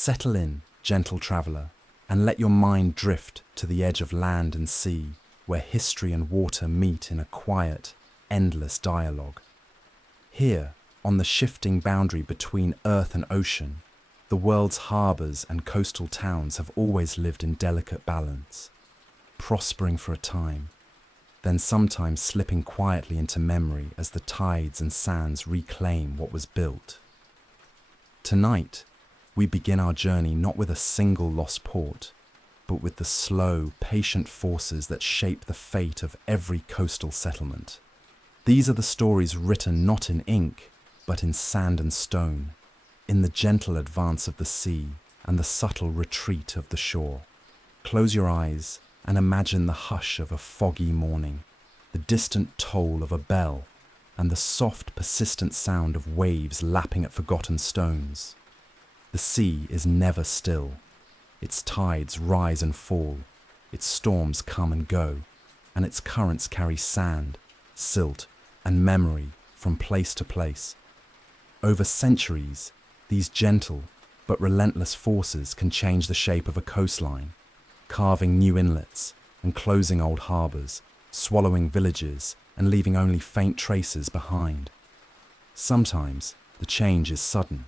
Settle in, gentle traveller, and let your mind drift to the edge of land and sea, where history and water meet in a quiet, endless dialogue. Here, on the shifting boundary between earth and ocean, the world's harbours and coastal towns have always lived in delicate balance, prospering for a time, then sometimes slipping quietly into memory as the tides and sands reclaim what was built. Tonight, we begin our journey not with a single lost port, but with the slow, patient forces that shape the fate of every coastal settlement. These are the stories written not in ink, but in sand and stone, in the gentle advance of the sea and the subtle retreat of the shore. Close your eyes and imagine the hush of a foggy morning, the distant toll of a bell, and the soft, persistent sound of waves lapping at forgotten stones. The sea is never still. Its tides rise and fall, its storms come and go, and its currents carry sand, silt, and memory from place to place. Over centuries, these gentle but relentless forces can change the shape of a coastline, carving new inlets and closing old harbours, swallowing villages and leaving only faint traces behind. Sometimes the change is sudden.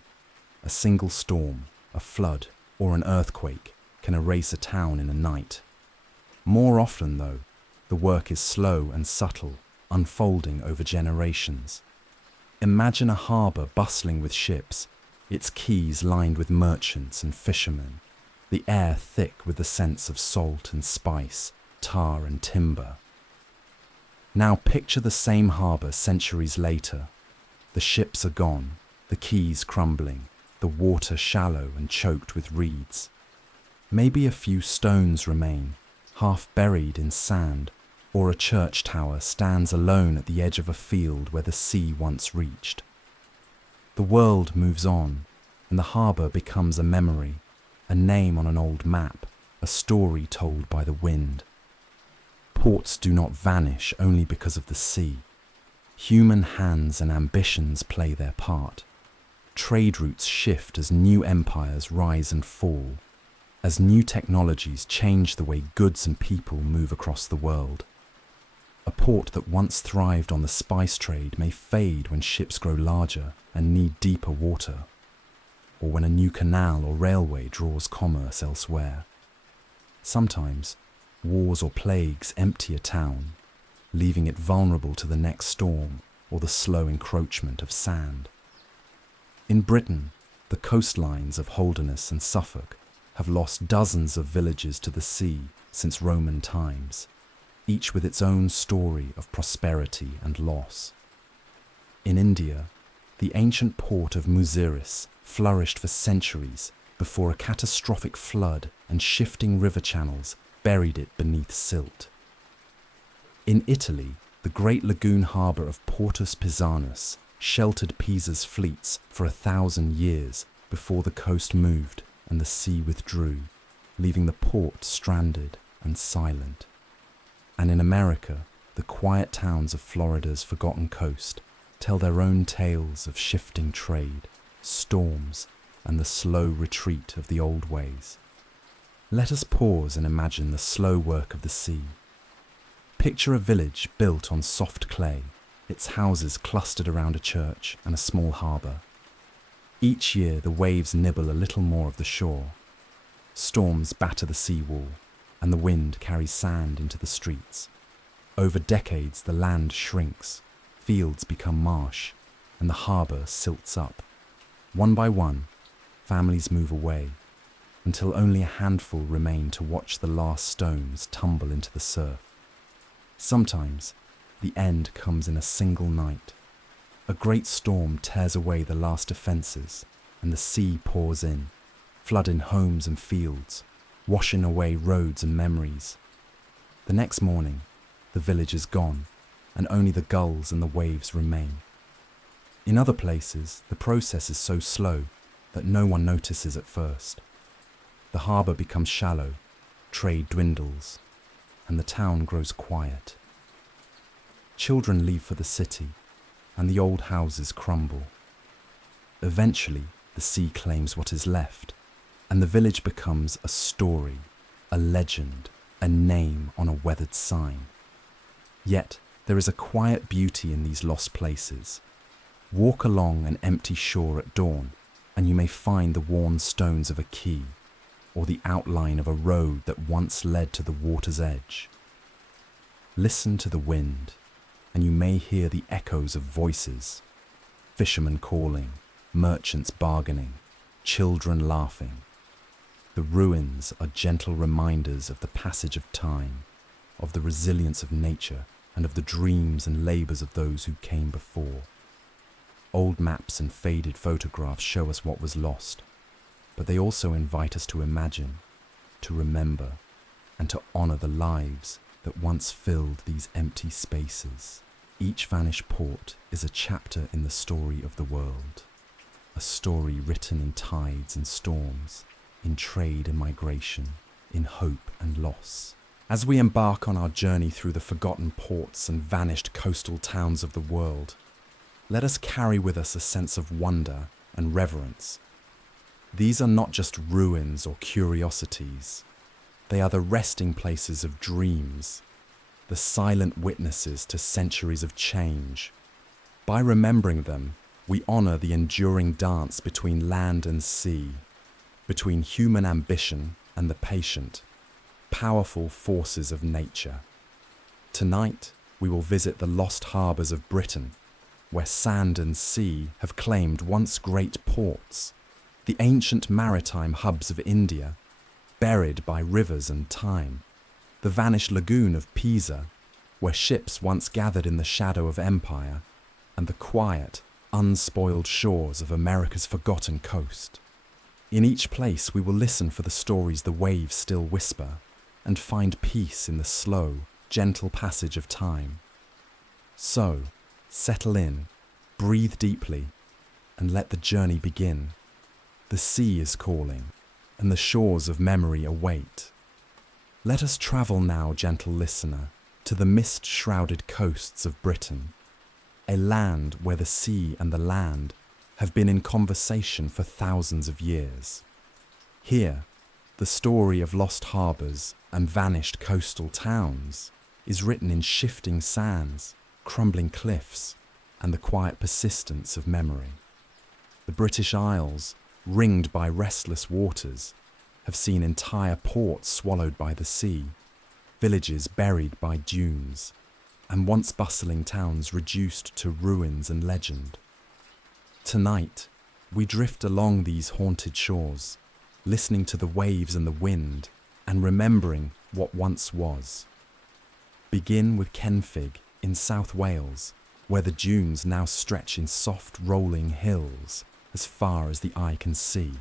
A single storm, a flood, or an earthquake can erase a town in a night. More often, though, the work is slow and subtle, unfolding over generations. Imagine a harbour bustling with ships, its quays lined with merchants and fishermen, the air thick with the scents of salt and spice, tar and timber. Now picture the same harbour centuries later. The ships are gone, the quays crumbling, the water shallow and choked with reeds. Maybe a few stones remain, half buried in sand, or a church tower stands alone at the edge of a field where the sea once reached. The world moves on, and the harbour becomes a memory, a name on an old map, a story told by the wind. Ports do not vanish only because of the sea. Human hands and ambitions play their part. Trade routes shift as new empires rise and fall, as new technologies change the way goods and people move across the world. A port that once thrived on the spice trade may fade when ships grow larger and need deeper water, or when a new canal or railway draws commerce elsewhere. Sometimes, wars or plagues empty a town, leaving it vulnerable to the next storm or the slow encroachment of sand. In Britain, the coastlines of Holderness and Suffolk have lost dozens of villages to the sea since Roman times, each with its own story of prosperity and loss. In India, the ancient port of Muziris flourished for centuries before a catastrophic flood and shifting river channels buried it beneath silt. In Italy, the great lagoon harbour of Portus Pisanus sheltered Pisa's fleets for 1,000 years before the coast moved and the sea withdrew, leaving the port stranded and silent. And in America, the quiet towns of Florida's forgotten coast tell their own tales of shifting trade, storms, and the slow retreat of the old ways. Let us pause and imagine the slow work of the sea. Picture a village built on soft clay, its houses clustered around a church and a small harbour. Each year the waves nibble a little more of the shore. Storms batter the seawall, and the wind carries sand into the streets. Over decades the land shrinks, fields become marsh, and the harbour silts up. One by one, families move away, until only a handful remain to watch the last stones tumble into the surf. Sometimes, the end comes in a single night. A great storm tears away the last defences, and the sea pours in, flooding homes and fields, washing away roads and memories. The next morning, the village is gone, and only the gulls and the waves remain. In other places, the process is so slow that no one notices at first. The harbour becomes shallow, trade dwindles, and the town grows quiet. Children leave for the city, and the old houses crumble. Eventually, the sea claims what is left, and the village becomes a story, a legend, a name on a weathered sign. Yet, there is a quiet beauty in these lost places. Walk along an empty shore at dawn, and you may find the worn stones of a quay, or the outline of a road that once led to the water's edge. Listen to the wind, and you may hear the echoes of voices, fishermen calling, merchants bargaining, children laughing. The ruins are gentle reminders of the passage of time, of the resilience of nature, and of the dreams and labours of those who came before. Old maps and faded photographs show us what was lost, but they also invite us to imagine, to remember, and to honour the lives that once filled these empty spaces. Each vanished port is a chapter in the story of the world, a story written in tides and storms, in trade and migration, in hope and loss. As we embark on our journey through the forgotten ports and vanished coastal towns of the world, let us carry with us a sense of wonder and reverence. These are not just ruins or curiosities. They are the resting places of dreams, the silent witnesses to centuries of change. By remembering them, we honour the enduring dance between land and sea, between human ambition and the patient, powerful forces of nature. Tonight, we will visit the lost harbours of Britain, where sand and sea have claimed once great ports, the ancient maritime hubs of India, buried by rivers and time, the vanished lagoon of Pisa, where ships once gathered in the shadow of empire, and the quiet, unspoiled shores of America's forgotten coast. In each place we will listen for the stories the waves still whisper, and find peace in the slow, gentle passage of time. So, settle in, breathe deeply, and let the journey begin. The sea is calling, and the shores of memory await. Let us travel now, gentle listener, to the mist-shrouded coasts of Britain, a land where the sea and the land have been in conversation for thousands of years. Here, the story of lost harbours and vanished coastal towns is written in shifting sands, crumbling cliffs, and the quiet persistence of memory. The British Isles, ringed by restless waters, have seen entire ports swallowed by the sea, villages buried by dunes, and once bustling towns reduced to ruins and legend. Tonight, we drift along these haunted shores, listening to the waves and the wind, and remembering what once was. Begin with Kenfig in South Wales, where the dunes now stretch in soft rolling hills as far as the eye can see.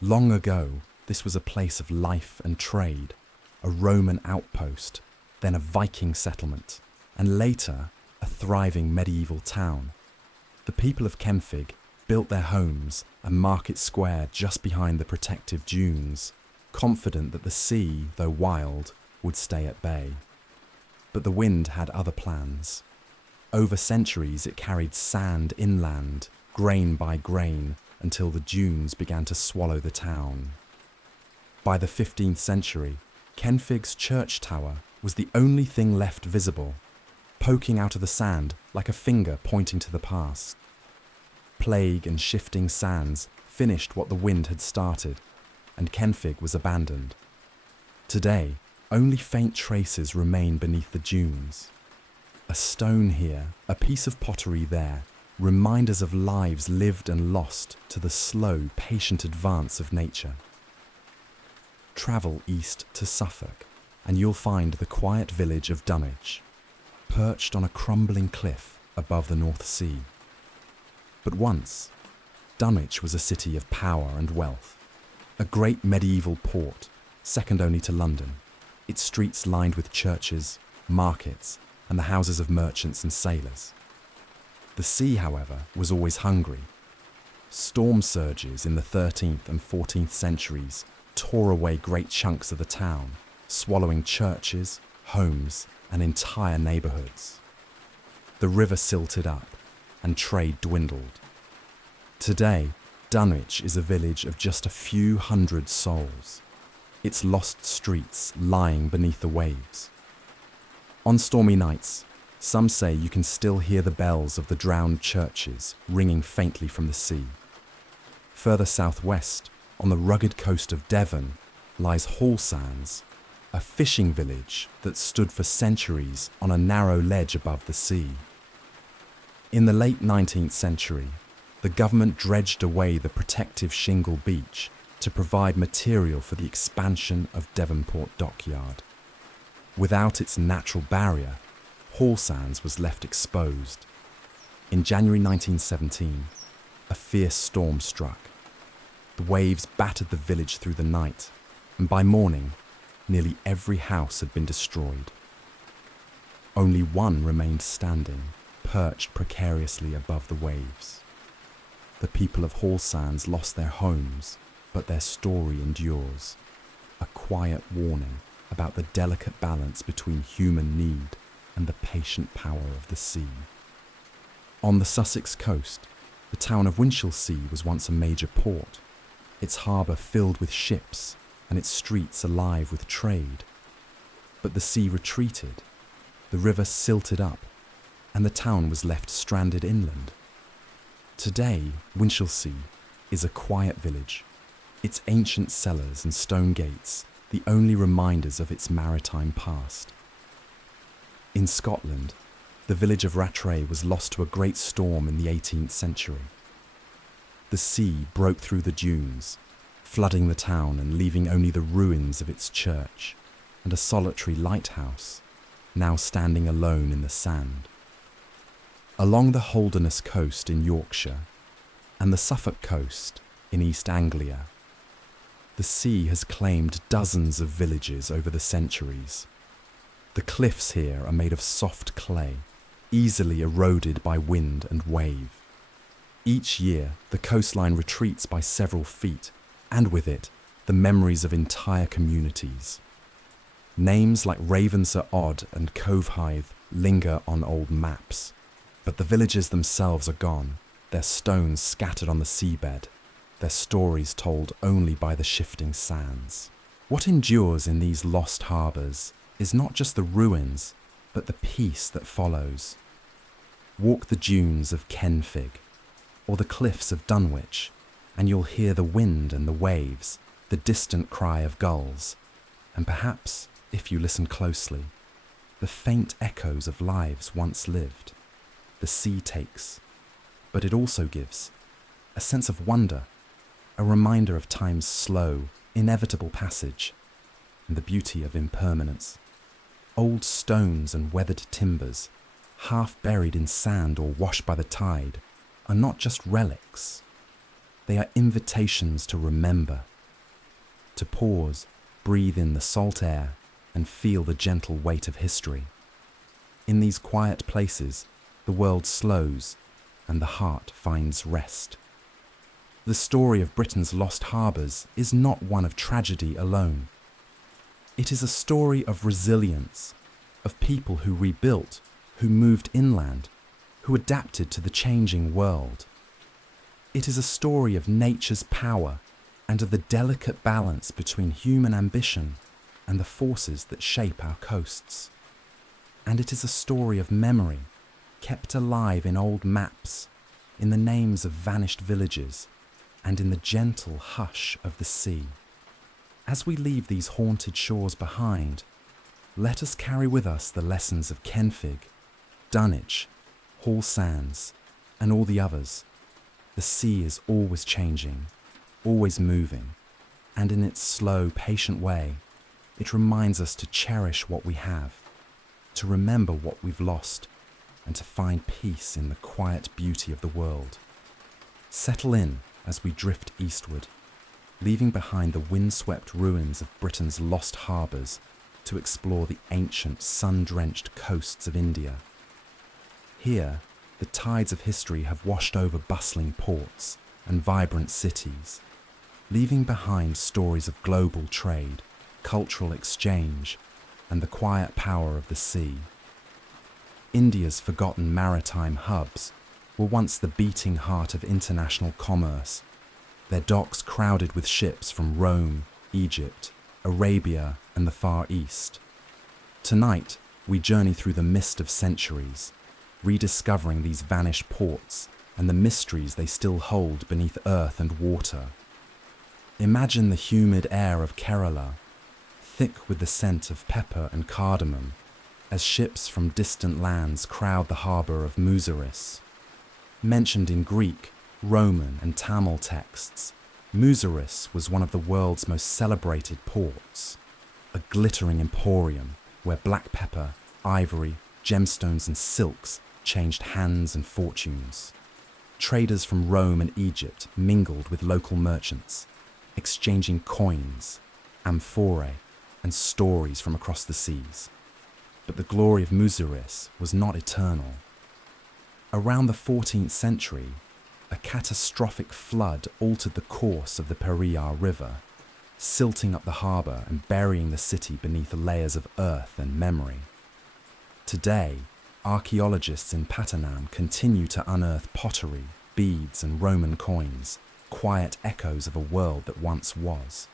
Long ago, this was a place of life and trade, a Roman outpost, then a Viking settlement, and later a thriving medieval town. The people of Kenfig built their homes and market square just behind the protective dunes, confident that the sea, though wild, would stay at bay. But the wind had other plans. Over centuries it carried sand inland, grain by grain, until the dunes began to swallow the town. By the 15th century, Kenfig's church tower was the only thing left visible, poking out of the sand like a finger pointing to the past. Plague and shifting sands finished what the wind had started, and Kenfig was abandoned. Today, only faint traces remain beneath the dunes. A stone here, a piece of pottery there, remind us of lives lived and lost to the slow, patient advance of nature. Travel east to Suffolk, and you'll find the quiet village of Dunwich, perched on a crumbling cliff above the North Sea. But once, Dunwich was a city of power and wealth, a great medieval port, second only to London, its streets lined with churches, markets, and the houses of merchants and sailors. The sea, however, was always hungry. Storm surges in the 13th and 14th centuries tore away great chunks of the town, swallowing churches, homes, and entire neighbourhoods. The river silted up, and trade dwindled. Today, Dunwich is a village of just a few hundred souls, its lost streets lying beneath the waves. On stormy nights, some say you can still hear the bells of the drowned churches ringing faintly from the sea. Further southwest, on the rugged coast of Devon, lies Hall Sands, a fishing village that stood for centuries on a narrow ledge above the sea. In the late 19th century, the government dredged away the protective shingle beach to provide material for the expansion of Devonport Dockyard. Without its natural barrier, Hall Sands was left exposed. In January 1917, a fierce storm struck. The waves battered the village through the night, and by morning, nearly every house had been destroyed. Only one remained standing, perched precariously above the waves. The people of Hall Sands lost their homes, but their story endures, a quiet warning about the delicate balance between human need and the patient power of the sea. On the Sussex coast, the town of Winchelsea was once a major port, its harbour filled with ships and its streets alive with trade. But the sea retreated, the river silted up, and the town was left stranded inland. Today, Winchelsea is a quiet village, its ancient cellars and stone gates the only reminders of its maritime past. In Scotland, the village of Rattray was lost to a great storm in the 18th century. The sea broke through the dunes, flooding the town and leaving only the ruins of its church and a solitary lighthouse, now standing alone in the sand. Along the Holderness coast in Yorkshire and the Suffolk coast in East Anglia, the sea has claimed dozens of villages over the centuries. The cliffs here are made of soft clay, easily eroded by wind and wave. Each year, the coastline retreats by several feet, and with it, the memories of entire communities. Names like Ravensor Odd and Covehithe linger on old maps, but the villages themselves are gone, their stones scattered on the seabed, their stories told only by the shifting sands. What endures in these lost harbours is not just the ruins, but the peace that follows. Walk the dunes of Kenfig, or the cliffs of Dunwich, and you'll hear the wind and the waves, the distant cry of gulls, and perhaps, if you listen closely, the faint echoes of lives once lived. The sea takes, but it also gives a sense of wonder, a reminder of time's slow, inevitable passage, and the beauty of impermanence. Old stones and weathered timbers, half buried in sand or washed by the tide, are not just relics. They are invitations to remember, to pause, breathe in the salt air, and feel the gentle weight of history. In these quiet places, the world slows and the heart finds rest. The story of Britain's lost harbours is not one of tragedy alone. It is a story of resilience, of people who rebuilt, who moved inland, who adapted to the changing world. It is a story of nature's power and of the delicate balance between human ambition and the forces that shape our coasts. And it is a story of memory, kept alive in old maps, in the names of vanished villages, and in the gentle hush of the sea. As we leave these haunted shores behind, let us carry with us the lessons of Kenfig, Dunwich, Hall Sands, and all the others. The sea is always changing, always moving, and in its slow, patient way, it reminds us to cherish what we have, to remember what we've lost, and to find peace in the quiet beauty of the world. Settle in as we drift eastward, leaving behind the windswept ruins of Britain's lost harbours to explore the ancient sun-drenched coasts of India. Here, the tides of history have washed over bustling ports and vibrant cities, leaving behind stories of global trade, cultural exchange, and the quiet power of the sea. India's forgotten maritime hubs were once the beating heart of international commerce, their docks crowded with ships from Rome, Egypt, Arabia, and the Far East. Tonight, we journey through the mist of centuries, rediscovering these vanished ports and the mysteries they still hold beneath earth and water. Imagine the humid air of Kerala, thick with the scent of pepper and cardamom, as ships from distant lands crowd the harbour of Musaris. Mentioned in Greek, Roman and Tamil texts, Musaris was one of the world's most celebrated ports, a glittering emporium where black pepper, ivory, gemstones and silks changed hands and fortunes. Traders from Rome and Egypt mingled with local merchants, exchanging coins, amphorae, and stories from across the seas. But the glory of Musaris was not eternal. Around the 14th century, a catastrophic flood altered the course of the Periyar River, silting up the harbour and burying the city beneath layers of earth and memory. Today, archaeologists in Pattanam continue to unearth pottery, beads and Roman coins, quiet echoes of a world that once was.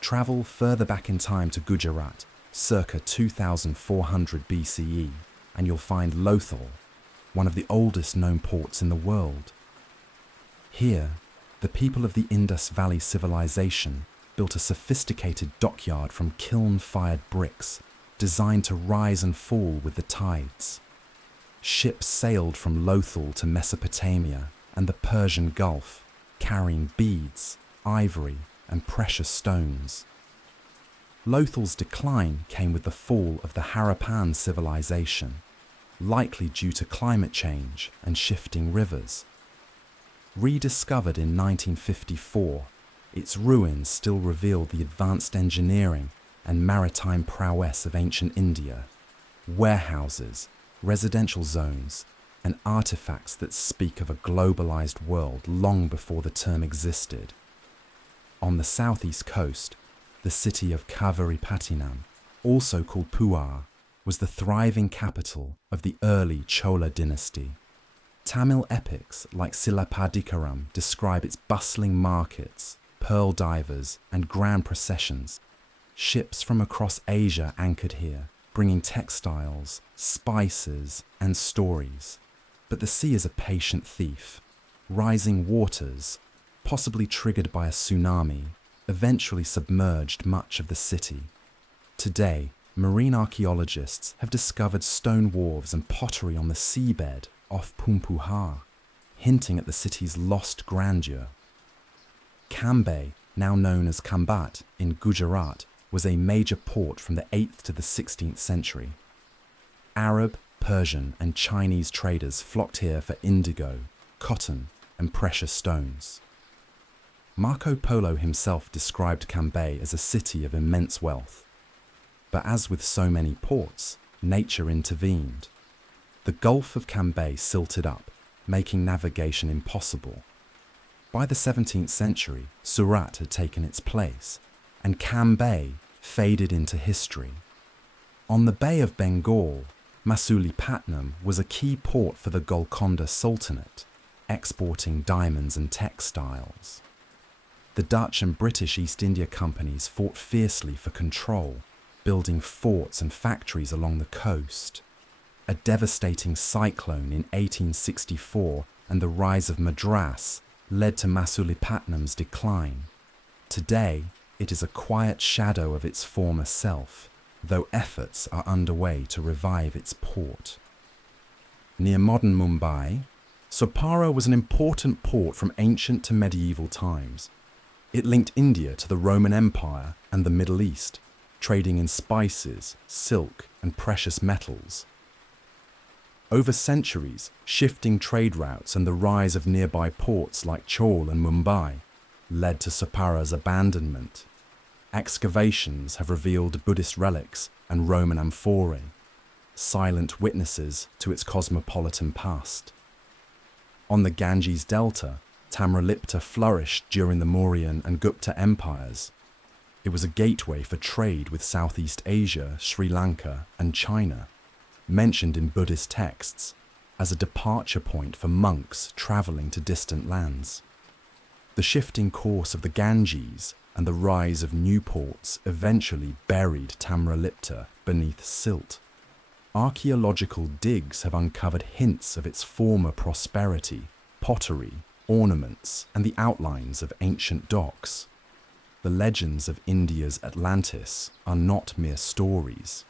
Travel further back in time to Gujarat, circa 2400 BCE, and you'll find Lothal, one of the oldest known ports in the world. Here, the people of the Indus Valley civilization built a sophisticated dockyard from kiln-fired bricks designed to rise and fall with the tides. Ships sailed from Lothal to Mesopotamia and the Persian Gulf, carrying beads, ivory, and precious stones. Lothal's decline came with the fall of the Harappan civilization, likely due to climate change and shifting rivers. Rediscovered in 1954, its ruins still revealed the advanced engineering and maritime prowess of ancient India, warehouses, residential zones, and artifacts that speak of a globalized world long before the term existed. On the southeast coast, the city of Kavaripattinam, also called Puar, was the thriving capital of the early Chola dynasty. Tamil epics like Silapadikaram describe its bustling markets, pearl divers, and grand processions. Ships from across Asia anchored here, bringing textiles, spices, and stories. But the sea is a patient thief. Rising waters, possibly triggered by a tsunami, eventually submerged much of the city. Today, marine archaeologists have discovered stone wharves and pottery on the seabed off Pumpuhar, hinting at the city's lost grandeur. Cambay, now known as Kambat in Gujarat, was a major port from the 8th to the 16th century. Arab, Persian, and Chinese traders flocked here for indigo, cotton, and precious stones. Marco Polo himself described Cambay as a city of immense wealth. But as with so many ports, nature intervened. The Gulf of Cambay silted up, making navigation impossible. By the 17th century, Surat had taken its place, and Cambay faded into history. On the Bay of Bengal, Masulipatam was a key port for the Golconda Sultanate, exporting diamonds and textiles. The Dutch and British East India Companies fought fiercely for control, building forts and factories along the coast. A devastating cyclone in 1864 and the rise of Madras led to Masulipatam's decline. Today, it is a quiet shadow of its former self, though efforts are underway to revive its port. Near modern Mumbai, Sopara was an important port from ancient to medieval times. It linked India to the Roman Empire and the Middle East, trading in spices, silk, and precious metals. Over centuries, shifting trade routes and the rise of nearby ports like Chaul and Mumbai led to Sopara's abandonment. Excavations have revealed Buddhist relics and Roman amphorae, silent witnesses to its cosmopolitan past. On the Ganges Delta, Tamralipta flourished during the Mauryan and Gupta empires. It was a gateway for trade with Southeast Asia, Sri Lanka, and China, mentioned in Buddhist texts as a departure point for monks travelling to distant lands. The shifting course of the Ganges and the rise of new ports eventually buried Tamralipta beneath silt. Archaeological digs have uncovered hints of its former prosperity, pottery, ornaments, and the outlines of ancient docks. The legends of India's Atlantis are not mere stories.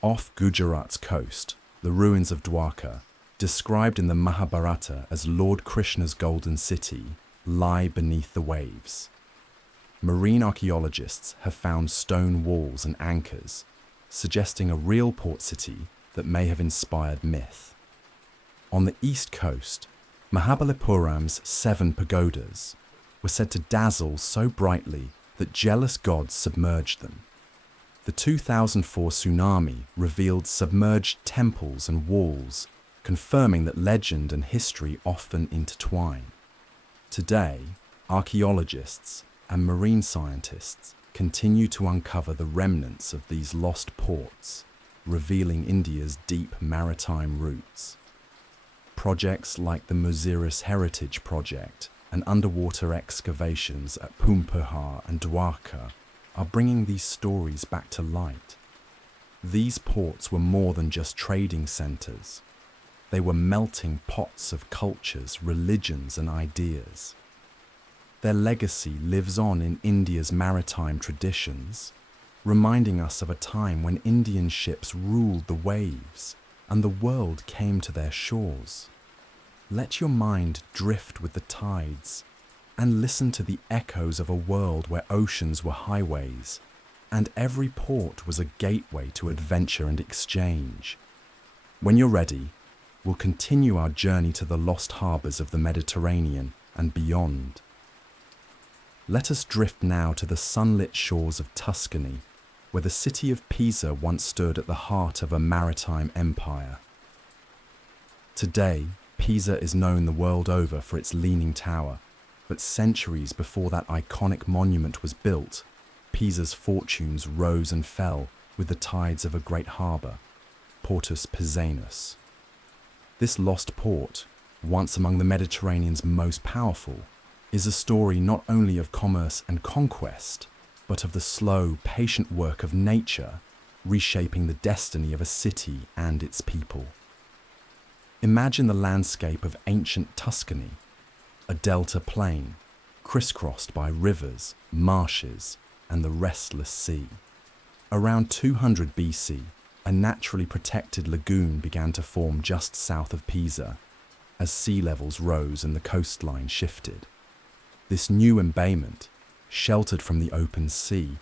Off Gujarat's coast, the ruins of Dwarka, described in the Mahabharata as Lord Krishna's golden city, lie beneath the waves. Marine archaeologists have found stone walls and anchors, suggesting a real port city that may have inspired myth. On the east coast, Mahabalipuram's 7 pagodas were said to dazzle so brightly that jealous gods submerged them. The 2004 tsunami revealed submerged temples and walls, confirming that legend and history often intertwine. Today, archaeologists and marine scientists continue to uncover the remnants of these lost ports, revealing India's deep maritime roots. Projects like the Muziris Heritage Project and underwater excavations at Pumpurhar and Dwarka are bringing these stories back to light. These ports were more than just trading centres. They were melting pots of cultures, religions, and ideas. Their legacy lives on in India's maritime traditions, reminding us of a time when Indian ships ruled the waves and the world came to their shores. Let your mind drift with the tides and listen to the echoes of a world where oceans were highways and every port was a gateway to adventure and exchange. When you're ready, we'll continue our journey to the lost harbours of the Mediterranean and beyond. Let us drift now to the sunlit shores of Tuscany, where the city of Pisa once stood at the heart of a maritime empire. Today, Pisa is known the world over for its leaning tower, but centuries before that iconic monument was built, Pisa's fortunes rose and fell with the tides of a great harbour, Portus Pisanus. This lost port, once among the Mediterranean's most powerful, is a story not only of commerce and conquest, but of the slow, patient work of nature, reshaping the destiny of a city and its people. Imagine the landscape of ancient Tuscany, a delta plain, crisscrossed by rivers, marshes, and the restless sea. Around 200 BC, a naturally protected lagoon began to form just south of Pisa, as sea levels rose and the coastline shifted. This new embayment, sheltered from the open sea,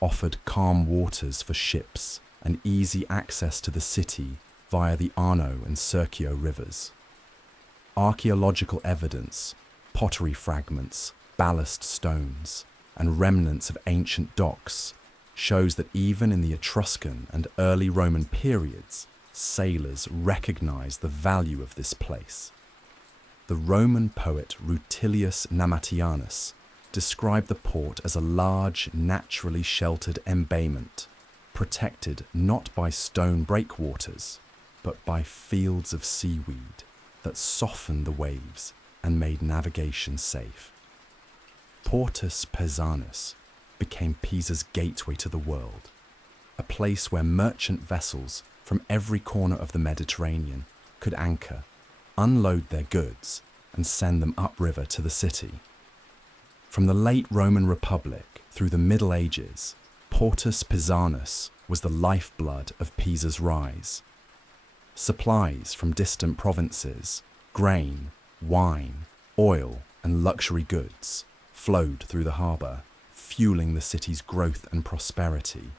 offered calm waters for ships and easy access to the city via the Arno and Serchio rivers. Archaeological evidence, pottery fragments, ballast stones, and remnants of ancient docks shows that even in the Etruscan and early Roman periods, sailors recognized the value of this place. The Roman poet Rutilius Namatianus described the port as a large, naturally sheltered embayment, protected not by stone breakwaters, but by fields of seaweed that softened the waves and made navigation safe. Portus Pisanus became Pisa's gateway to the world, a place where merchant vessels from every corner of the Mediterranean could anchor, unload their goods, and send them upriver to the city. From the late Roman Republic through the Middle Ages, Portus Pisanus was the lifeblood of Pisa's rise. Supplies from distant provinces, grain, wine, oil, and luxury goods flowed through the harbour, fueling the city's growth and prosperity.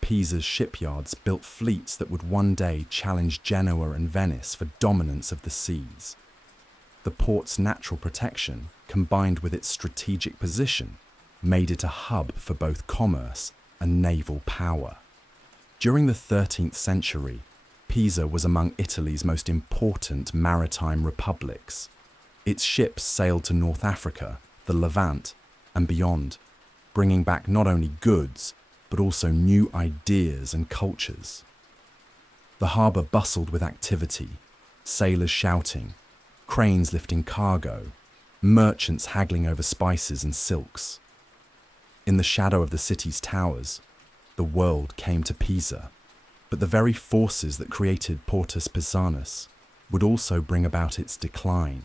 Pisa's shipyards built fleets that would one day challenge Genoa and Venice for dominance of the seas. The port's natural protection, combined with its strategic position, made it a hub for both commerce and naval power. During the 13th century, Pisa was among Italy's most important maritime republics. Its ships sailed to North Africa, the Levant, and beyond, bringing back not only goods, but also new ideas and cultures. The harbour bustled with activity, sailors shouting, cranes lifting cargo, merchants haggling over spices and silks. In the shadow of the city's towers, the world came to Pisa, but the very forces that created Portus Pisanus would also bring about its decline.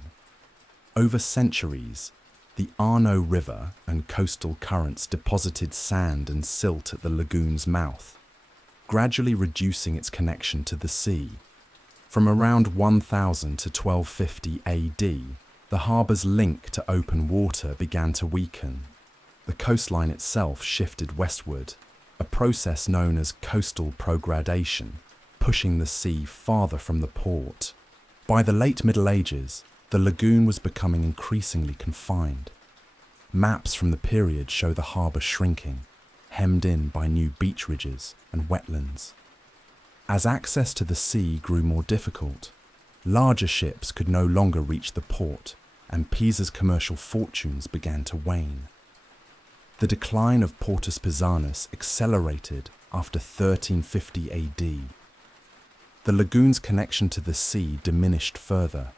Over centuries, the Arno River and coastal currents deposited sand and silt at the lagoon's mouth, gradually reducing its connection to the sea. From around 1000 to 1250 AD, the harbour's link to open water began to weaken. The coastline itself shifted westward, a process known as coastal progradation, pushing the sea farther from the port. By the late Middle Ages, the lagoon was becoming increasingly confined. Maps from the period show the harbour shrinking, hemmed in by new beach ridges and wetlands. As access to the sea grew more difficult, larger ships could no longer reach the port, and Pisa's commercial fortunes began to wane. The decline of Portus Pisanus accelerated after 1350 AD. The lagoon's connection to the sea diminished further,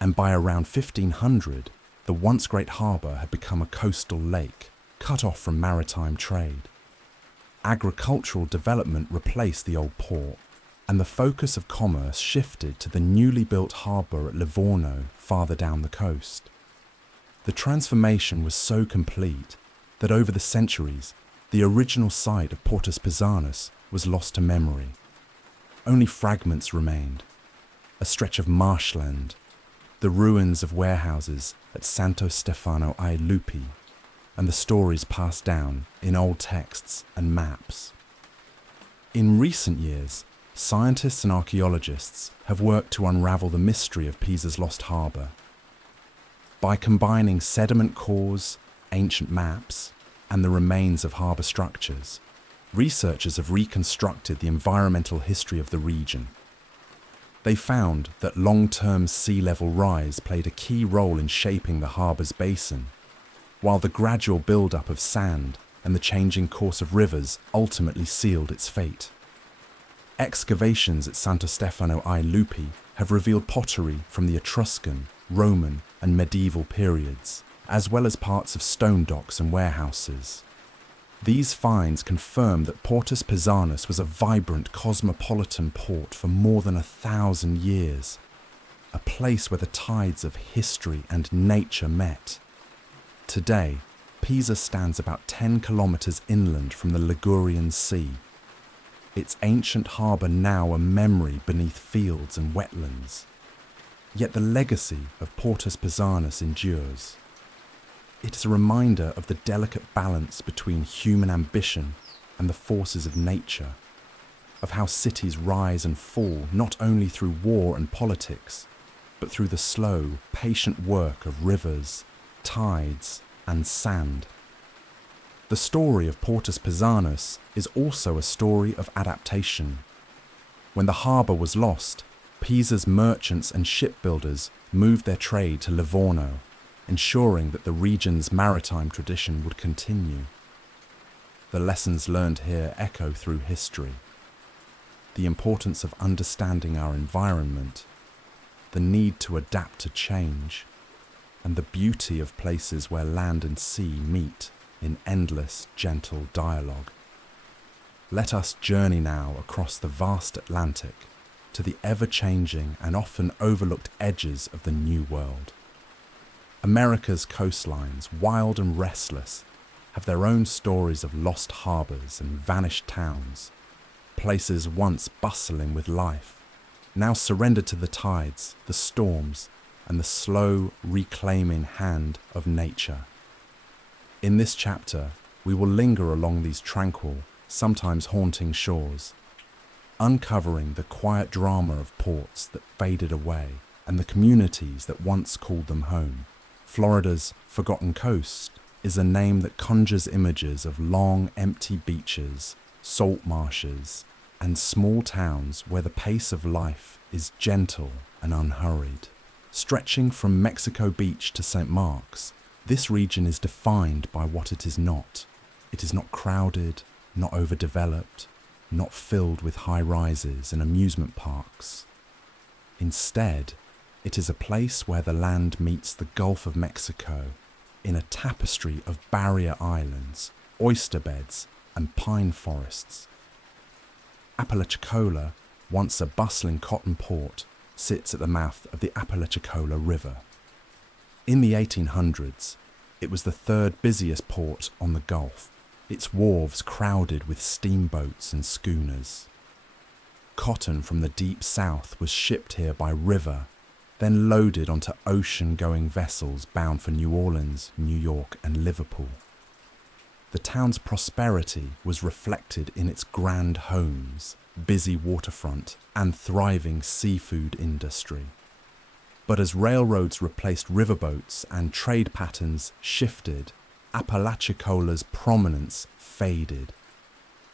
and by around 1500, the once great harbour had become a coastal lake, cut off from maritime trade. Agricultural development replaced the old port, and the focus of commerce shifted to the newly built harbour at Livorno, farther down the coast. The transformation was so complete that over the centuries, the original site of Portus Pisanus was lost to memory. Only fragments remained: a stretch of marshland, the ruins of warehouses at Santo Stefano ai Lupi, and the stories passed down in old texts and maps. In recent years, scientists and archaeologists have worked to unravel the mystery of Pisa's lost harbour. By combining sediment cores, ancient maps, and the remains of harbour structures, researchers have reconstructed the environmental history of the region. They found that long-term sea level rise played a key role in shaping the harbour's basin, while the gradual build-up of sand and the changing course of rivers ultimately sealed its fate. Excavations at Santo Stefano ai Lupi have revealed pottery from the Etruscan, Roman, and medieval periods, as well as parts of stone docks and warehouses. These finds confirm that Portus Pisanus was a vibrant cosmopolitan port for more than 1,000 years, a place where the tides of history and nature met. Today, Pisa stands about 10 kilometres inland from the Ligurian Sea, its ancient harbour now a memory beneath fields and wetlands. Yet the legacy of Portus Pisanus endures. It is a reminder of the delicate balance between human ambition and the forces of nature, of how cities rise and fall not only through war and politics, but through the slow, patient work of rivers, tides, and sand. The story of Portus Pisanus is also a story of adaptation. When the harbour was lost, Pisa's merchants and shipbuilders moved their trade to Livorno, ensuring that the region's maritime tradition would continue. The lessons learned here echo through history. The importance of understanding our environment, the need to adapt to change, and the beauty of places where land and sea meet in endless, gentle dialogue. Let us journey now across the vast Atlantic to the ever-changing and often overlooked edges of the New World. America's coastlines, wild and restless, have their own stories of lost harbours and vanished towns, places once bustling with life, now surrendered to the tides, the storms, and the slow reclaiming hand of nature. In this chapter, we will linger along these tranquil, sometimes haunting shores, uncovering the quiet drama of ports that faded away and the communities that once called them home. Florida's Forgotten Coast is a name that conjures images of long, empty beaches, salt marshes, and small towns where the pace of life is gentle and unhurried. Stretching from Mexico Beach to St. Mark's, this region is defined by what it is not. It is not crowded, not overdeveloped, not filled with high rises and amusement parks. Instead, It is a place where the land meets the Gulf of Mexico in a tapestry of barrier islands, oyster beds, and pine forests. Apalachicola, once a bustling cotton port, sits at the mouth of the Apalachicola River. In the 1800s, it was the third busiest port on the Gulf, its wharves crowded with steamboats and schooners. Cotton from the deep south was shipped here by river, then loaded onto ocean-going vessels bound for New Orleans, New York, and Liverpool. The town's prosperity was reflected in its grand homes, busy waterfront, and thriving seafood industry. But as railroads replaced riverboats and trade patterns shifted, Apalachicola's prominence faded.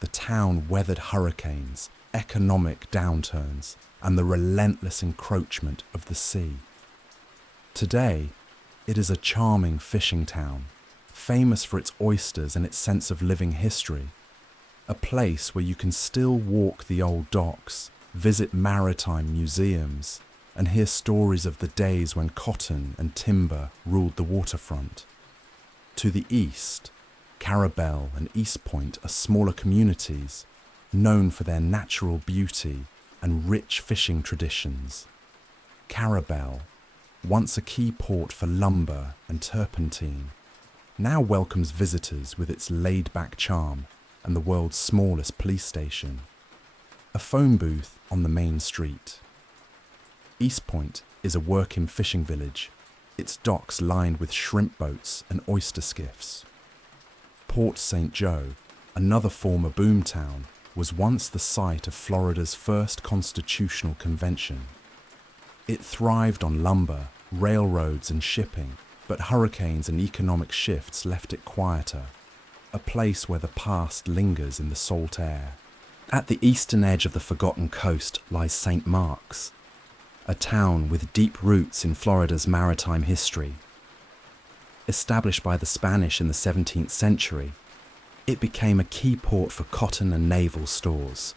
The town weathered hurricanes, economic downturns, and the relentless encroachment of the sea. Today, it is a charming fishing town, famous for its oysters and its sense of living history. A place where you can still walk the old docks, visit maritime museums, and hear stories of the days when cotton and timber ruled the waterfront. To the east, Carabel and East Point are smaller communities, known for their natural beauty and rich fishing traditions. Carabel, once a key port for lumber and turpentine, now welcomes visitors with its laid-back charm and the world's smallest police station. A phone booth on the main street. East Point is a working fishing village, its docks lined with shrimp boats and oyster skiffs. Port St. Joe, another former boomtown, was once the site of Florida's first constitutional convention. It thrived on lumber, railroads, and shipping, but hurricanes and economic shifts left it quieter, a place where the past lingers in the salt air. At the eastern edge of the forgotten coast lies St. Mark's, a town with deep roots in Florida's maritime history. Established by the Spanish in the 17th century, it became a key port for cotton and naval stores.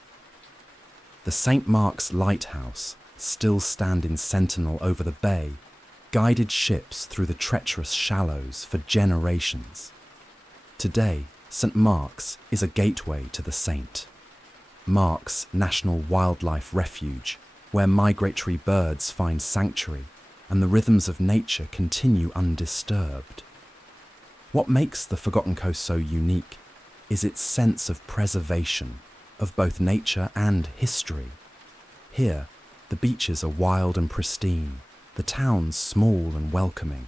The St. Mark's Lighthouse, still standing sentinel over the bay, guided ships through the treacherous shallows for generations. Today, St. Mark's is a gateway to the St. Mark's National Wildlife Refuge, where migratory birds find sanctuary and the rhythms of nature continue undisturbed. What makes the Forgotten Coast so unique is its sense of preservation, of both nature and history. Here, the beaches are wild and pristine, the towns small and welcoming.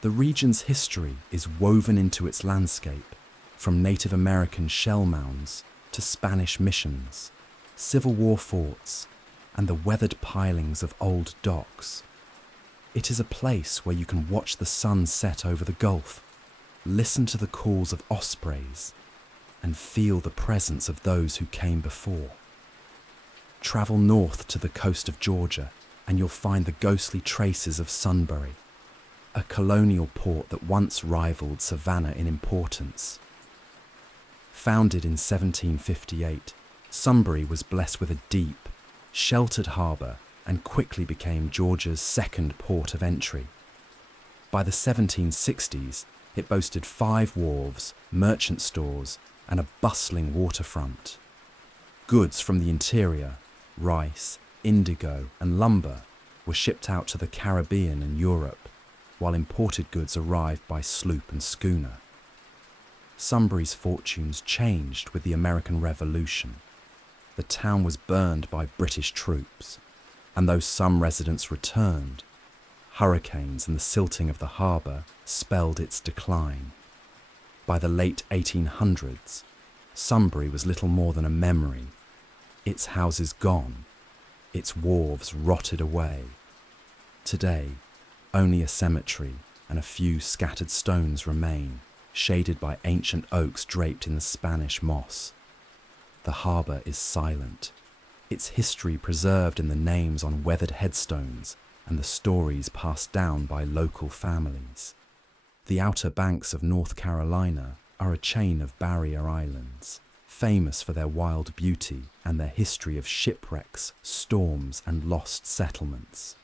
The region's history is woven into its landscape, from Native American shell mounds to Spanish missions, Civil War forts, and the weathered pilings of old docks. It is a place where you can watch the sun set over the Gulf, listen to the calls of ospreys, and feel the presence of those who came before. Travel north to the coast of Georgia, and you'll find the ghostly traces of Sunbury, a colonial port that once rivaled Savannah in importance. Founded in 1758, Sunbury was blessed with a deep, sheltered harbour and quickly became Georgia's second port of entry. By the 1760s, it boasted 5 wharves, merchant stores, and a bustling waterfront. Goods from the interior, rice, indigo, and lumber, were shipped out to the Caribbean and Europe, while imported goods arrived by sloop and schooner. Sunbury's fortunes changed with the American Revolution. The town was burned by British troops, and though some residents returned, hurricanes and the silting of the harbour spelled its decline. By the late 1800s, Sunbury was little more than a memory, its houses gone, its wharves rotted away. Today, only a cemetery and a few scattered stones remain, shaded by ancient oaks draped in the Spanish moss. The harbour is silent, its history preserved in the names on weathered headstones and the stories passed down by local families. The Outer Banks of North Carolina are a chain of barrier islands, famous for their wild beauty and their history of shipwrecks, storms, and lost settlements.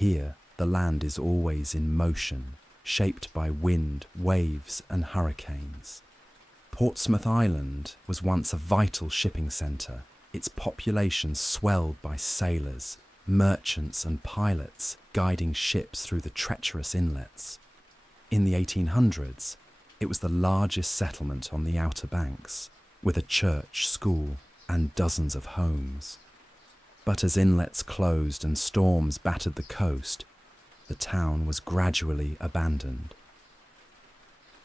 Here, the land is always in motion, shaped by wind, waves, and hurricanes. Portsmouth Island was once a vital shipping centre, its population swelled by sailors, merchants and pilots guiding ships through the treacherous inlets. In the 1800s, it was the largest settlement on the Outer Banks, with a church, school, and dozens of homes. But as inlets closed and storms battered the coast, the town was gradually abandoned.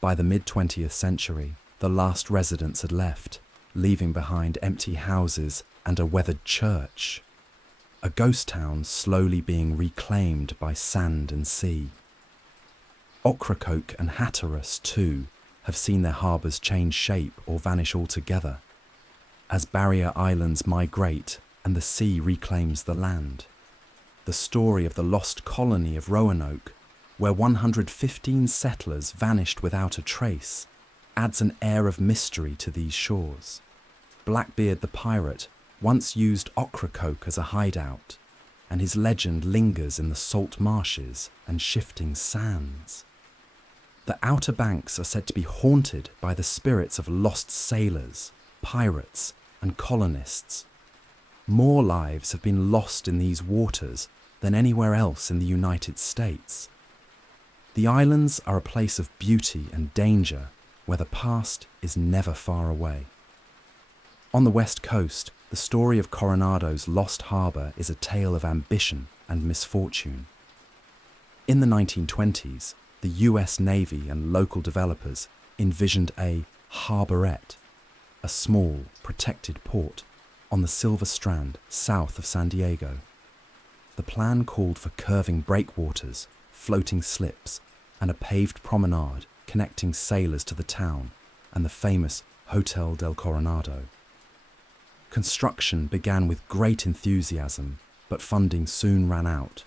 By the mid-20th century, the last residents had left, leaving behind empty houses and a weathered church. A ghost town slowly being reclaimed by sand and sea. Ocracoke and Hatteras, too, have seen their harbours change shape or vanish altogether, as barrier islands migrate and the sea reclaims the land. The story of the lost colony of Roanoke, where 115 settlers vanished without a trace, adds an air of mystery to these shores. Blackbeard the pirate once used Ocracoke as a hideout, and his legend lingers in the salt marshes and shifting sands. The Outer Banks are said to be haunted by the spirits of lost sailors, pirates, and colonists. More lives have been lost in these waters than anywhere else in the United States. The islands are a place of beauty and danger where the past is never far away. On the west coast, the story of Coronado's lost harbour is a tale of ambition and misfortune. In the 1920s, the US Navy and local developers envisioned a harbourette, a small, protected port on the Silver Strand south of San Diego. The plan called for curving breakwaters, floating slips, and a paved promenade connecting sailors to the town and the famous Hotel del Coronado. Construction began with great enthusiasm, but funding soon ran out.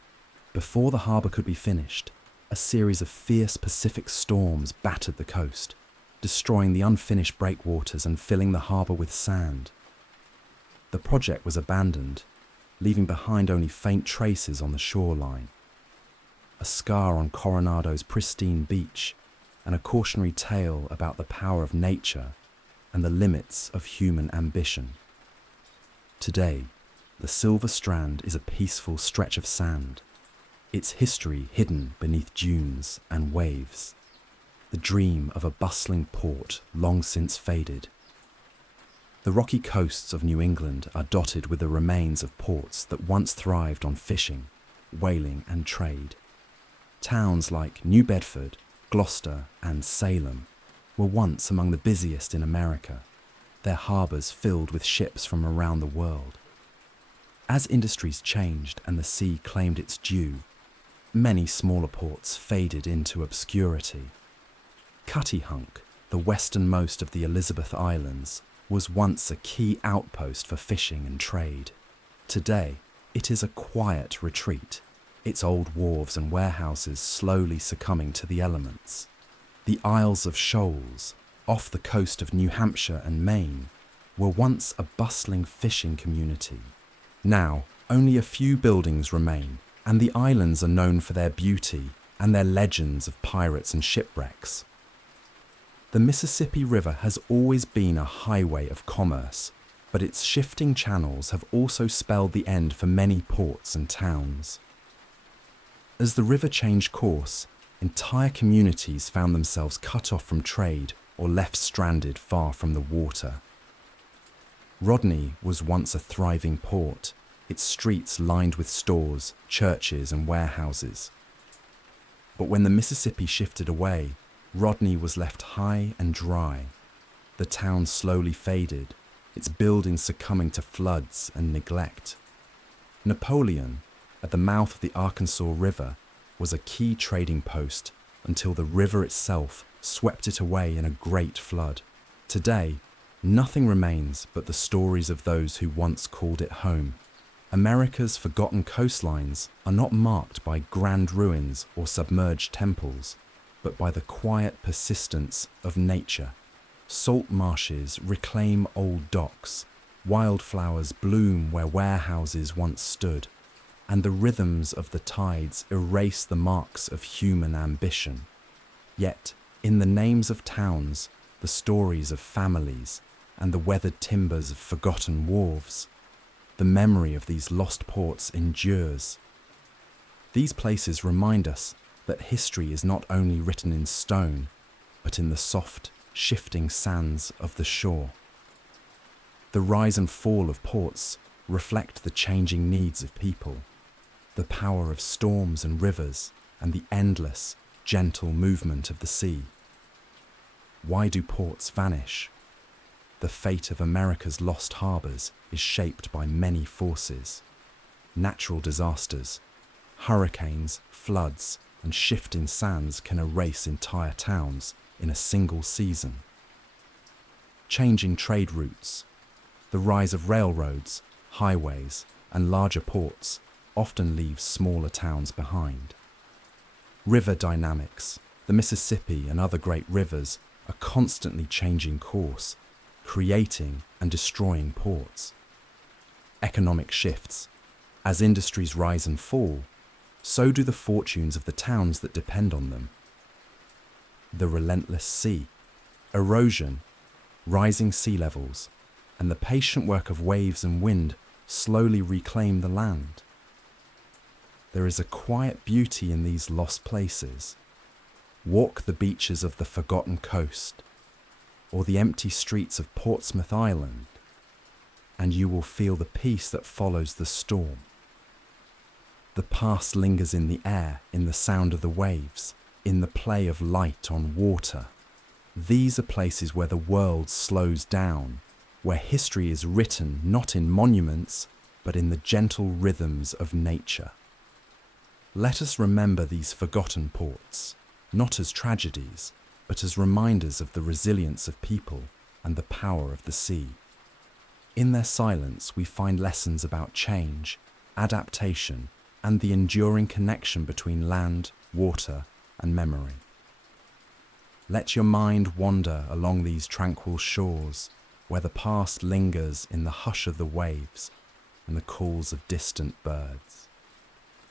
Before the harbour could be finished, a series of fierce Pacific storms battered the coast, destroying the unfinished breakwaters and filling the harbour with sand. The project was abandoned, leaving behind only faint traces on the shoreline. A scar on Coronado's pristine beach, and a cautionary tale about the power of nature and the limits of human ambition. Today, the Silver Strand is a peaceful stretch of sand, its history hidden beneath dunes and waves, the dream of a bustling port long since faded. The rocky coasts of New England are dotted with the remains of ports that once thrived on fishing, whaling and trade. Towns like New Bedford, Gloucester and Salem were once among the busiest in America, their harbours filled with ships from around the world. As industries changed and the sea claimed its due, many smaller ports faded into obscurity. Cuttyhunk, the westernmost of the Elizabeth Islands, was once a key outpost for fishing and trade. Today, it is a quiet retreat, its old wharves and warehouses slowly succumbing to the elements. The Isles of Shoals, off the coast of New Hampshire and Maine, were once a bustling fishing community. Now, only a few buildings remain, and the islands are known for their beauty and their legends of pirates and shipwrecks. The Mississippi River has always been a highway of commerce, but its shifting channels have also spelled the end for many ports and towns. As the river changed course, entire communities found themselves cut off from trade or left stranded far from the water. Rodney was once a thriving port, its streets lined with stores, churches and warehouses. But when the Mississippi shifted away, Rodney was left high and dry. The town slowly faded, its buildings succumbing to floods and neglect. Napoleon, at the mouth of the Arkansas River, was a key trading post until the river itself swept it away in a great flood. Today, nothing remains but the stories of those who once called it home. America's forgotten coastlines are not marked by grand ruins or submerged temples, but by the quiet persistence of nature. Salt marshes reclaim old docks, wildflowers bloom where warehouses once stood, and the rhythms of the tides erase the marks of human ambition. Yet, in the names of towns, the stories of families, and the weathered timbers of forgotten wharves, the memory of these lost ports endures. These places remind us that history is not only written in stone, but in the soft, shifting sands of the shore. The rise and fall of ports reflect the changing needs of people, the power of storms and rivers, and the endless, gentle movement of the sea. Why do ports vanish? The fate of America's lost harbours is shaped by many forces. Natural disasters, hurricanes, floods, and shifting sands can erase entire towns in a single season. Changing trade routes, the rise of railroads, highways, and larger ports often leaves smaller towns behind. River dynamics, the Mississippi and other great rivers are constantly changing course, creating and destroying ports. Economic shifts, as industries rise and fall, so do the fortunes of the towns that depend on them. The relentless sea, erosion, rising sea levels, and the patient work of waves and wind slowly reclaim the land. There is a quiet beauty in these lost places. Walk the beaches of the forgotten coast, or the empty streets of Portsmouth Island, and you will feel the peace that follows the storm. The past lingers in the air, in the sound of the waves, in the play of light on water. These are places where the world slows down, where history is written not in monuments, but in the gentle rhythms of nature. Let us remember these forgotten ports, not as tragedies, but as reminders of the resilience of people and the power of the sea. In their silence, we find lessons about change, adaptation, and the enduring connection between land, water, and memory. Let your mind wander along these tranquil shores, where the past lingers in the hush of the waves and the calls of distant birds.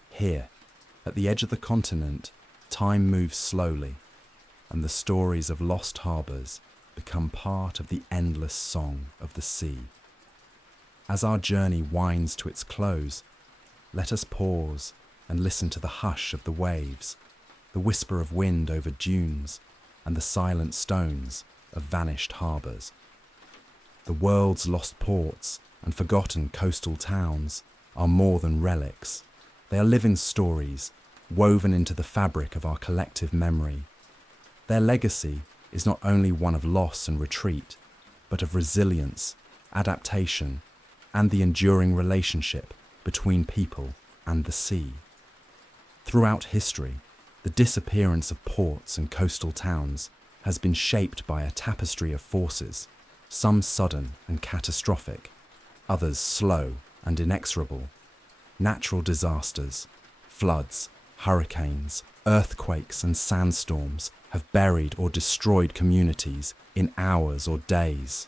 Here, at the edge of the continent, time moves slowly, and the stories of lost harbours become part of the endless song of the sea. As our journey winds to its close, let us pause and listen to the hush of the waves, the whisper of wind over dunes, and the silent stones of vanished harbours. The world's lost ports and forgotten coastal towns are more than relics. They are living stories, woven into the fabric of our collective memory. Their legacy is not only one of loss and retreat, but of resilience, adaptation, and the enduring relationship between people and the sea. Throughout history, the disappearance of ports and coastal towns has been shaped by a tapestry of forces, some sudden and catastrophic, others slow and inexorable. Natural disasters, floods, hurricanes, earthquakes, and sandstorms have buried or destroyed communities in hours or days.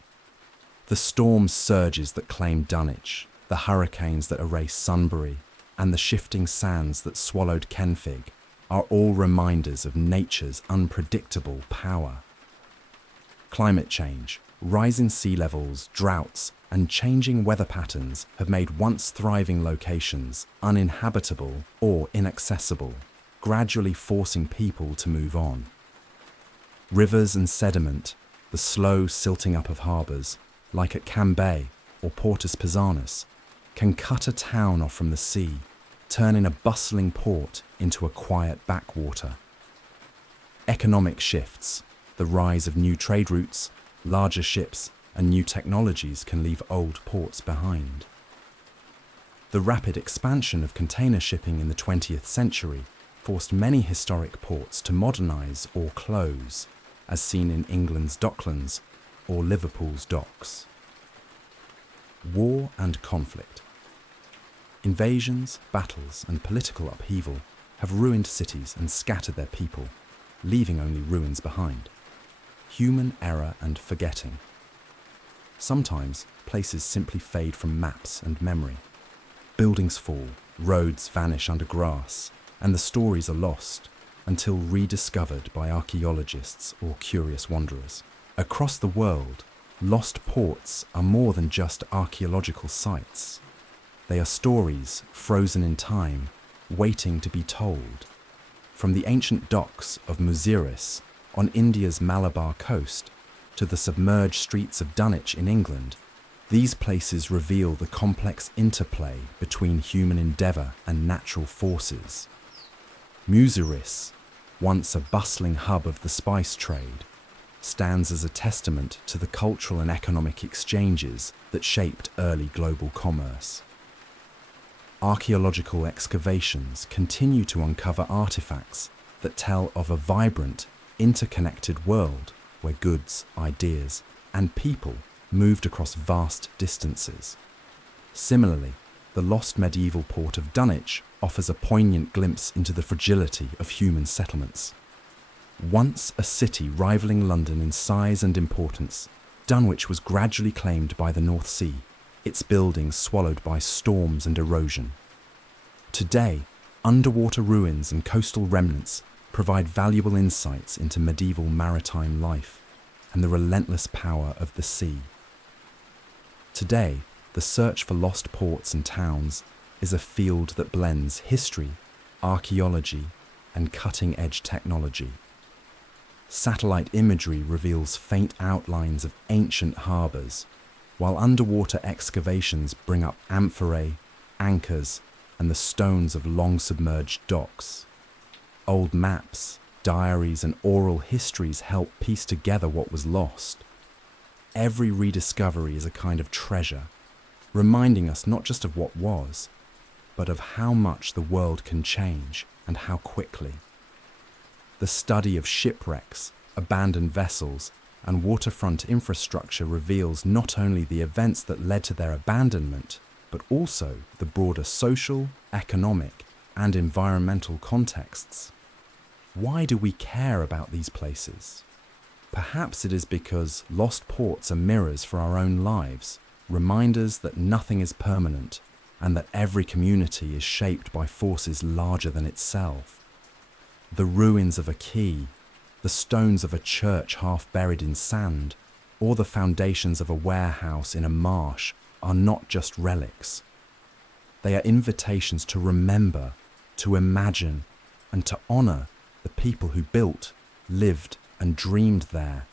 The storm surges that claimed Dunwich, the hurricanes that erased Sunbury, and the shifting sands that swallowed Kenfig are all reminders of nature's unpredictable power. Climate change, rising sea levels, droughts, and changing weather patterns have made once thriving locations uninhabitable or inaccessible, gradually forcing people to move on. Rivers and sediment, the slow silting up of harbours, like at Cambay or Portus Pisanus, can cut a town off from the sea, turning a bustling port into a quiet backwater. Economic shifts, the rise of new trade routes, larger ships, and new technologies can leave old ports behind. The rapid expansion of container shipping in the 20th century forced many historic ports to modernise or close, as seen in England's Docklands or Liverpool's docks. War and conflict. Invasions, battles, and political upheaval have ruined cities and scattered their people, leaving only ruins behind. Human error and forgetting. Sometimes places simply fade from maps and memory. Buildings fall, roads vanish under grass, and the stories are lost until rediscovered by archaeologists or curious wanderers. Across the world, lost ports are more than just archaeological sites. They are stories frozen in time, waiting to be told. From the ancient docks of Muziris on India's Malabar coast to the submerged streets of Dunwich in England, these places reveal the complex interplay between human endeavour and natural forces. Muziris, once a bustling hub of the spice trade, stands as a testament to the cultural and economic exchanges that shaped early global commerce. Archaeological excavations continue to uncover artifacts that tell of a vibrant, interconnected world where goods, ideas, and people moved across vast distances. Similarly, the lost medieval port of Dunwich offers a poignant glimpse into the fragility of human settlements. Once a city rivaling London in size and importance, Dunwich was gradually claimed by the North Sea, its buildings swallowed by storms and erosion. Today, underwater ruins and coastal remnants provide valuable insights into medieval maritime life and the relentless power of the sea. Today, the search for lost ports and towns is a field that blends history, archaeology, and cutting-edge technology. Satellite imagery reveals faint outlines of ancient harbours, while underwater excavations bring up amphorae, anchors, and the stones of long-submerged docks. Old maps, diaries, and oral histories help piece together what was lost. Every rediscovery is a kind of treasure, reminding us not just of what was, but of how much the world can change and how quickly. The study of shipwrecks, abandoned vessels, and waterfront infrastructure reveals not only the events that led to their abandonment, but also the broader social, economic, and environmental contexts. Why do we care about these places? Perhaps it is because lost ports are mirrors for our own lives, reminders that nothing is permanent and that every community is shaped by forces larger than itself. The ruins of a quay, the stones of a church half buried in sand, or the foundations of a warehouse in a marsh are not just relics. They are invitations to remember, to imagine, and to honour the people who built, lived, and dreamed there.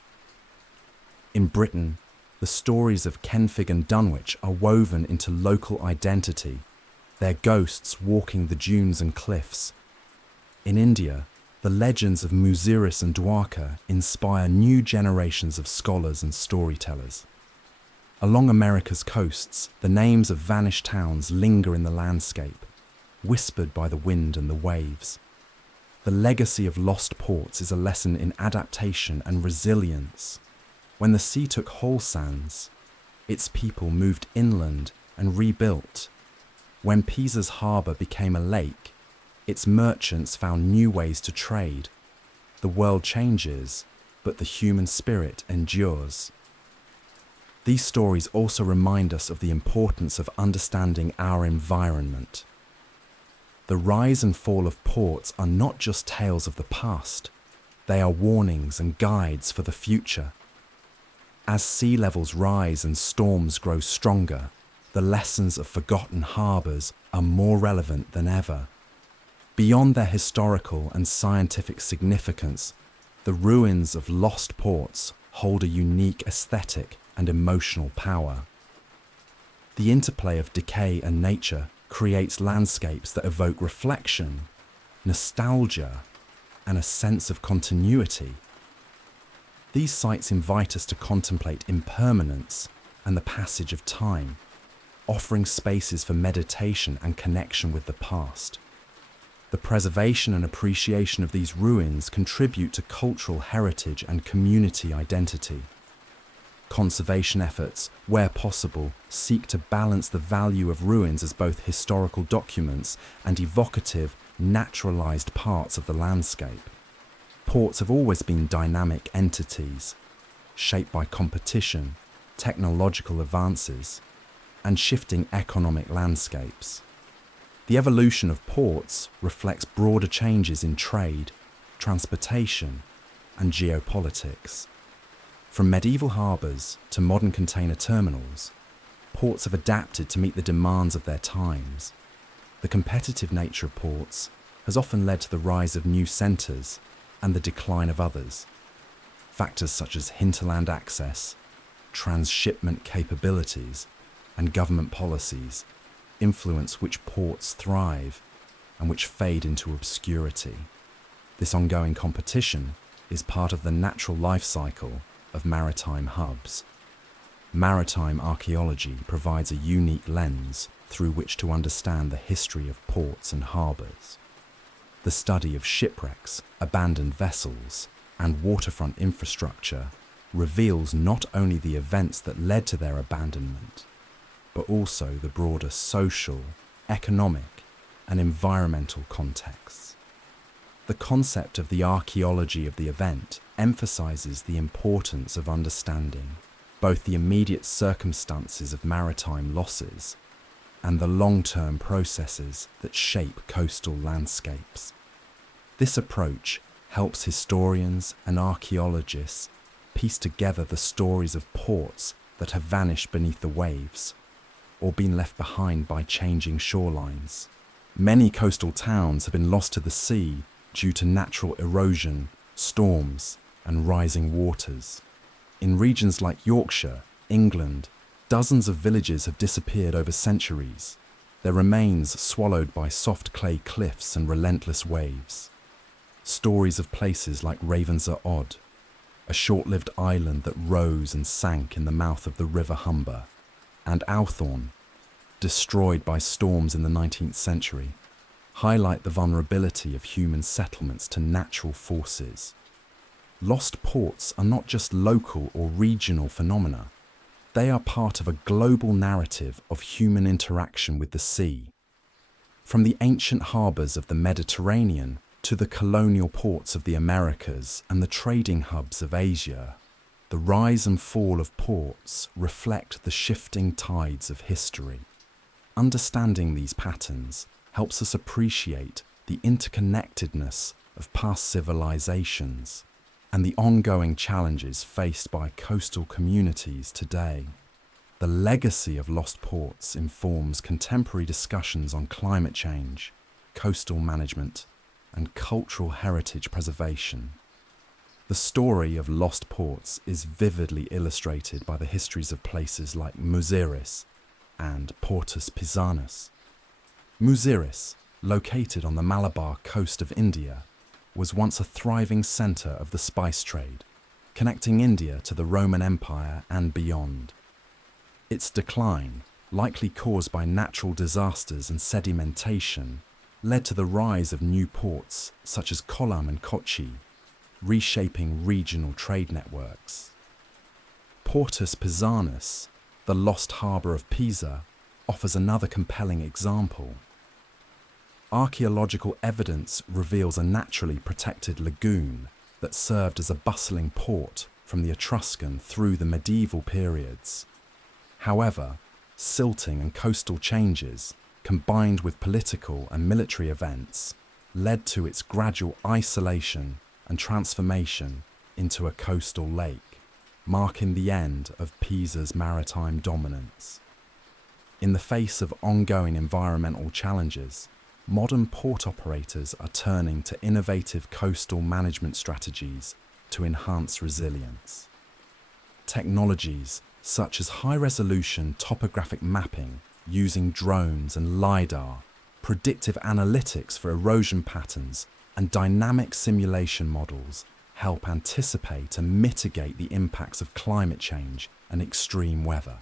In Britain, the stories of Kenfig and Dunwich are woven into local identity, their ghosts walking the dunes and cliffs. In India, the legends of Muziris and Dwarka inspire new generations of scholars and storytellers. Along America's coasts, the names of vanished towns linger in the landscape, whispered by the wind and the waves. The legacy of lost ports is a lesson in adaptation and resilience. When the sea took whole sands, its people moved inland and rebuilt. When Pisa's harbour became a lake, its merchants found new ways to trade. The world changes, but the human spirit endures. These stories also remind us of the importance of understanding our environment. The rise and fall of ports are not just tales of the past, they are warnings and guides for the future. As sea levels rise and storms grow stronger, the lessons of forgotten harbours are more relevant than ever. Beyond their historical and scientific significance, the ruins of lost ports hold a unique aesthetic and emotional power. The interplay of decay and nature creates landscapes that evoke reflection, nostalgia, and a sense of continuity. These sites invite us to contemplate impermanence and the passage of time, offering spaces for meditation and connection with the past. The preservation and appreciation of these ruins contribute to cultural heritage and community identity. Conservation efforts, where possible, seek to balance the value of ruins as both historical documents and evocative, naturalized parts of the landscape. Ports have always been dynamic entities, shaped by competition, technological advances, and shifting economic landscapes. The evolution of ports reflects broader changes in trade, transportation, and geopolitics. From medieval harbours to modern container terminals, ports have adapted to meet the demands of their times. The competitive nature of ports has often led to the rise of new centres and the decline of others. Factors such as hinterland access, transshipment capabilities, and government policies influence which ports thrive and which fade into obscurity. This ongoing competition is part of the natural life cycle of maritime hubs. Maritime archaeology provides a unique lens through which to understand the history of ports and harbours. The study of shipwrecks, abandoned vessels, and waterfront infrastructure reveals not only the events that led to their abandonment, but also the broader social, economic, and environmental contexts. The concept of the archaeology of the event emphasises the importance of understanding both the immediate circumstances of maritime losses and the long-term processes that shape coastal landscapes. This approach helps historians and archaeologists piece together the stories of ports that have vanished beneath the waves or been left behind by changing shorelines. Many coastal towns have been lost to the sea due to natural erosion, storms, and rising waters. In regions like Yorkshire, England, dozens of villages have disappeared over centuries, their remains swallowed by soft clay cliffs and relentless waves. Stories of places like Ravens are Odd, a short-lived island that rose and sank in the mouth of the River Humber, and Owthorne, destroyed by storms in the 19th century, highlight the vulnerability of human settlements to natural forces. Lost ports are not just local or regional phenomena. They are part of a global narrative of human interaction with the sea. From the ancient harbours of the Mediterranean to the colonial ports of the Americas and the trading hubs of Asia, the rise and fall of ports reflect the shifting tides of history. Understanding these patterns helps us appreciate the interconnectedness of past civilizations and the ongoing challenges faced by coastal communities today. The legacy of lost ports informs contemporary discussions on climate change, coastal management, and cultural heritage preservation. The story of lost ports is vividly illustrated by the histories of places like Muziris and Portus Pisanus. Muziris, located on the Malabar coast of India, was once a thriving centre of the spice trade, connecting India to the Roman Empire and beyond. Its decline, likely caused by natural disasters and sedimentation, led to the rise of new ports such as Kollam and Kochi, reshaping regional trade networks. Portus Pisanus, the lost harbour of Pisa, offers another compelling example. Archaeological evidence reveals a naturally protected lagoon that served as a bustling port from the Etruscan through the medieval periods. However, silting and coastal changes, combined with political and military events, led to its gradual isolation and transformation into a coastal lake, marking the end of Pisa's maritime dominance. In the face of ongoing environmental challenges, modern port operators are turning to innovative coastal management strategies to enhance resilience. Technologies such as high-resolution topographic mapping using drones and LiDAR, predictive analytics for erosion patterns, and dynamic simulation models help anticipate and mitigate the impacts of climate change and extreme weather.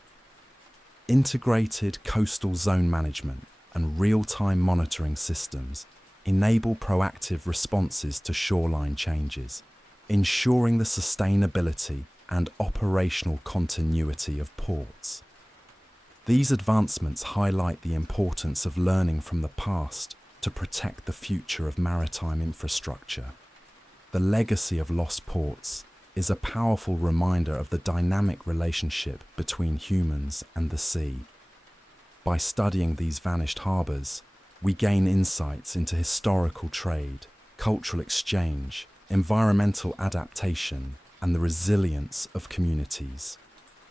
Integrated coastal zone management and real-time monitoring systems enable proactive responses to shoreline changes, ensuring the sustainability and operational continuity of ports. These advancements highlight the importance of learning from the past to protect the future of maritime infrastructure. The legacy of lost ports is a powerful reminder of the dynamic relationship between humans and the sea. By studying these vanished harbours, We gain insights into historical trade, cultural exchange, environmental adaptation, and the resilience of communities.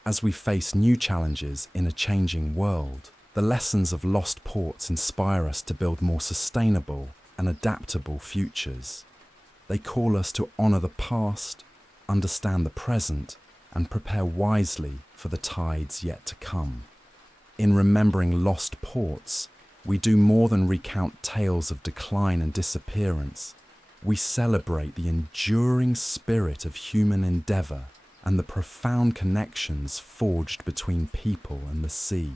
As we face new challenges in a changing world, the lessons of lost ports inspire us to build more sustainable and adaptable futures. They call us to honor the past, understand the present, and prepare wisely for the tides yet to come. In remembering lost ports, we do more than recount tales of decline and disappearance. We celebrate the enduring spirit of human endeavor and the profound connections forged between people and the sea.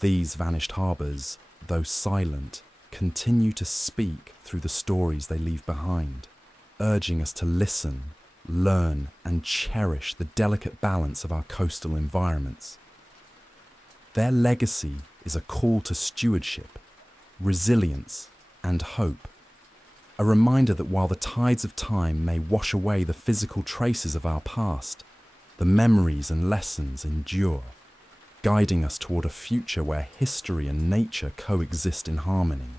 These vanished harbors, though silent, continue to speak through the stories they leave behind, urging us to listen, learn, and cherish the delicate balance of our coastal environments. Their legacy is a call to stewardship, resilience, and hope. A reminder that while the tides of time may wash away the physical traces of our past, the memories and lessons endure, guiding us toward a future where history and nature coexist in harmony.